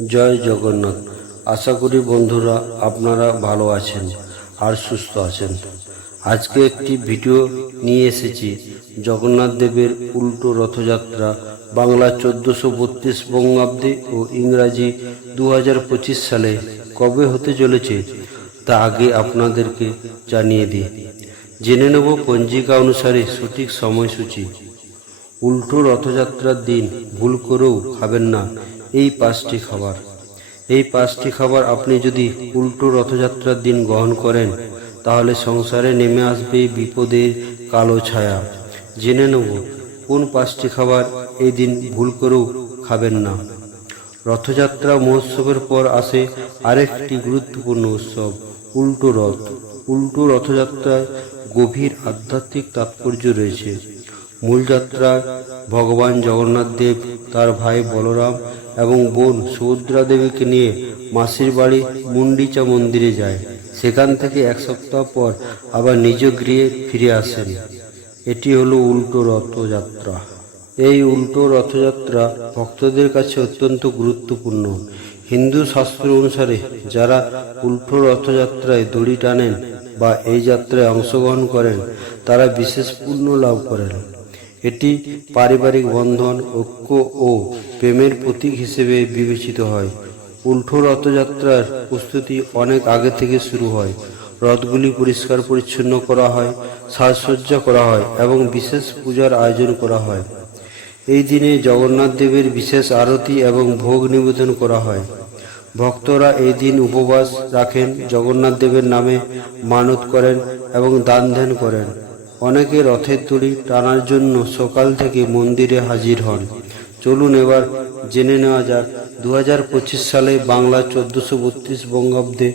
জয় জগন্নাথ। আশা করি বন্ধুরা আপনারা ভালো আছেন আর সুস্থ আছেন। আজকে একটি ভিডিও নিয়ে এসেছি জগন্নাথ দেবের উল্টো রথযাত্রা বাংলা চোদ্দোশো বত্রিশ বঙ্গাব্দে ও ইংরাজি দু হাজার পঁচিশ সালে কবে হতে চলেছে তা আগে আপনাদেরকে জানিয়ে দিই। জেনে নেব পঞ্জিকা অনুসারে সঠিক সময়সূচি। উল্টো রথযাত্রার দিন ভুল করেও খাবেন না। এই পাঁচটি খাবার। এই পাঁচটি খাবার আপনি যদি উল্টো রথযাত্রার দিন গ্রহণ করেন, তাহলে সংসারে নেমে আসবে বিপদের কালো ছায়া। জেনে নেব, কোন পাঁচটি খাবার এই দিন ভুল করেও খাবেন না। রথযাত্রা মহোৎসবের পর আসে আরেকটি গুরুত্বপূর্ণ উৎসব, উল্টো রথ। উল্টো রথযাত্রায় গভীর আধ্যাত্মিক তাৎপর্য রয়েছে। মূল যাত্রায় ভগবান জগন্নাথ দেব, তার ভাই বলরাম এবং বোন সুভদ্রা দেবীকে নিয়ে মাসির বাড়ি মুন্ডিচা মন্দিরে যায়। সেখান থেকে এক সপ্তাহ পর আবার নিজ গৃহে ফিরে আসেন। এটি হলো উল্টো রথযাত্রা। এই উল্টো রথযাত্রা ভক্তদের কাছে অত্যন্ত গুরুত্বপূর্ণ। হিন্দু শাস্ত্র অনুসারে যারা উল্টো রথযাত্রায় দড়ি টানেন বা এই যাত্রায় অংশগ্রহণ করেন, তারা বিশেষ পুণ্য লাভ করেন। এটি পারিবারিক বন্ধন, ঐক্য ও প্রেমের প্রতীক হিসেবে বিবেচিত হয়। উল্টো রথযাত্রার প্রস্তুতি অনেক আগে থেকে শুরু হয়। রথগুলি পরিষ্কার পরিচ্ছন্ন করা হয়, সাজসজ্জা করা হয় এবং বিশেষ পূজার আয়োজন করা হয়। এই দিনে জগন্নাথ দেবের বিশেষ আরতি এবং ভোগ নিবেদন করা হয়। ভক্তরা এই দিন উপবাস রাখেন, জগন্নাথ দেবের নামে মানত করেন এবং দান ধ্যান করেন। অনেকে রথের দড়ি টানার জন্য সকাল থেকে মন্দিরে হাজির হন। চলুন এবার জেনে নেওয়া যাক দু হাজার পঁচিশ সালে বাংলা চোদ্দশো বত্রিশ বঙ্গাব্দে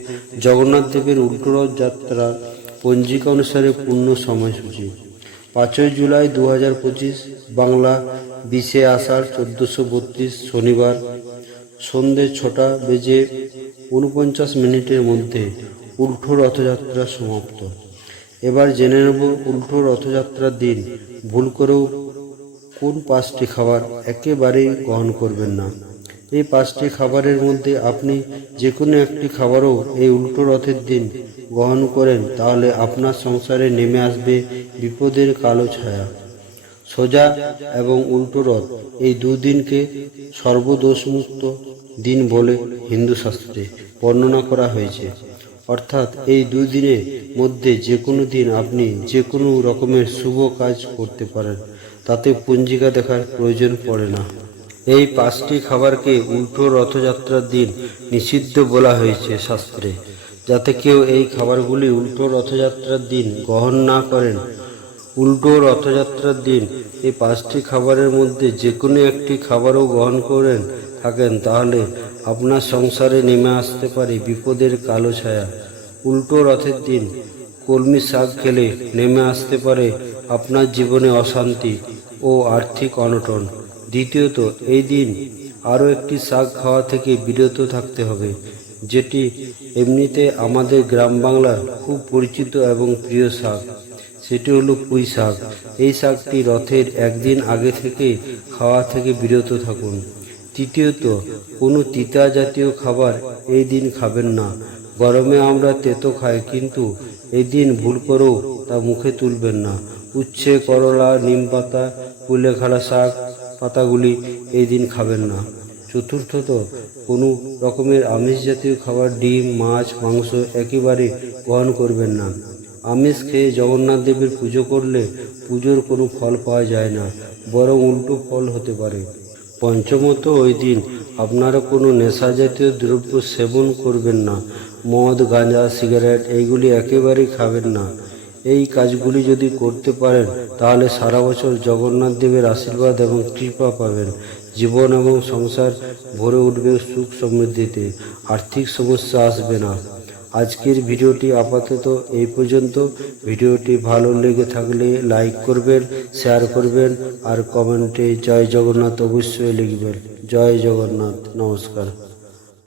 জগন্নাথ দেবের উল্টোরথ যাত্রা পঞ্জিকা অনুসারে পূর্ণ সময়সূচি। পাঁচই জুলাই দু হাজার পঁচিশ, বাংলা বিশে আষাঢ় চোদ্দোশো বত্রিশ শনিবার সন্ধে ছটা বেজে উনপঞ্চাশ মিনিটের মধ্যে উল্টো রথযাত্রা সমাপ্ত। এবার জেনে নেব উল্টো রথযাত্রার দিন। ভুল করেও কোন পাঁচটি খাবার একেবারেই গ্রহণ করবেন না। এই পাঁচটি খাবারের মধ্যে আপনি যে কোনো একটি খাবারও এই উল্টো রথের দিন গ্রহণ করেন, তাহলে আপনার সংসারে নেমে আসবে বিপদের কালো ছায়া। সোজা এবং উল্টো রথ, এই দুদিনকে সর্বদোষমুক্ত দিন বলে হিন্দু শাস্ত্রে বর্ণনা করা হয়েছে। অর্থাৎ এই দুই দিনের মধ্যে যে কোনো দিন আপনি যে কোনো রকমের শুভ কাজ করতে পারেন। তাতে পঞ্জিকা দেখার প্রয়োজন পড়ে না। এই পাঁচটি খাবারকে উল্টো রথযাত্রার দিন নিষিদ্ধ বলা হয়েছে শাস্ত্রে। যাতে কেউ এই খাবারগুলি উল্টো রথযাত্রার দিন গ্রহণ না করেন। উল্টো রথযাত্রার দিন এই পাঁচটি খাবারের মধ্যে যে কোনো একটি খাবারও গ্রহণ করেন, থাকেন, তাহলে আপনার সংসারে নেমে আসতে পারে বিপদের কালো ছায়া। উল্টো রথের দিন কলমি শাক খেলে নেমে আসতে পারে আপনার জীবনে অশান্তি ও আর্থিক অনটন। দ্বিতীয়ত, এই দিন আরও একটি শাক খাওয়া থেকে বিরত থাকতে হবে, যেটি এমনিতে আমাদের গ্রাম বাংলার খুব পরিচিত এবং প্রিয় শাক। সেটি হলো পুঁই শাক। এই শাকটি রথের একদিন আগে থেকে খাওয়া থেকে বিরত থাকুন। তৃতীয়ত, কোনো তিতা জাতীয় খাবার এই দিন খাবেন না। গরমে আমরা তেতো খাই, কিন্তু এই দিন ভুল করেও তা মুখে তুলবেন না। উচ্ছে, করলা, নিম পাতা কুলেখাড়া শাক, পাতাগুলি এই দিন খাবেন না। চতুর্থত, কোনো রকমের আমিষ জাতীয় খাবার, ডিম, মাছ, মাংস একেবারে গ্রহণ করবেন না। আমিষ খেয়ে জগন্নাথ দেবের পুজো করলে পুজোর কোনো ফল পাওয়া যায় না, বরং উল্টো ফল হতে পারে। পঞ্চমত ওই দিন আপনারা কোনো নেশা জাতীয় দ্রব্য সেবন করবেন না, মদ, গাঁজা, সিগারেট এইগুলি একেবারেই খাবেন না। এই কাজগুলি যদি করতে পারেন, তাহলে সারা বছর জগন্নাথ দেবের আশীর্বাদ এবং কৃপা পাবেন। জীবন এবং সংসার ভরে উঠবে সুখ সমৃদ্ধিতে। আর্থিক সমস্যা আসবে না। আজকের ভিডিওটি আপাতত এই পর্যন্ত। ভিডিওটি ভালো লেগে থাকলে লাইক করবেন, শেয়ার করবেন আর কমেন্টে জয় জগন্নাথ অবশ্যই লিখবেন। জয় জগন্নাথ, নমস্কার।